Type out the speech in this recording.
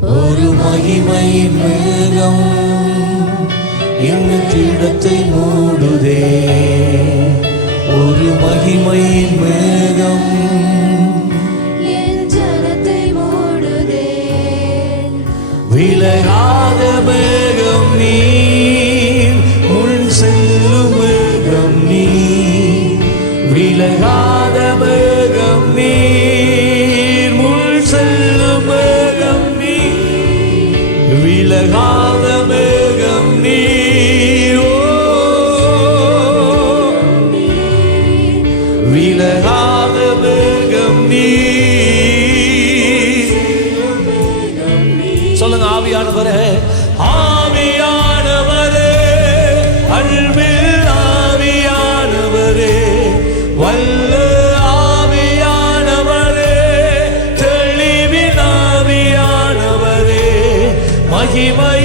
ஒரு மகிமை மேகம் என் மூடுதே. ஒரு மகிமை மேகம் விலகாத மேகம் நீ முன் செல்லும் மேகம் நீ விலகாத நம்பி சொல்லுங்க ஆவியானவரே. ஆவியானவரே அன்பில் ஆவியானவரே வல்ல ஆவியானவரே தெளிவின் ஆவியானவரே மகிமை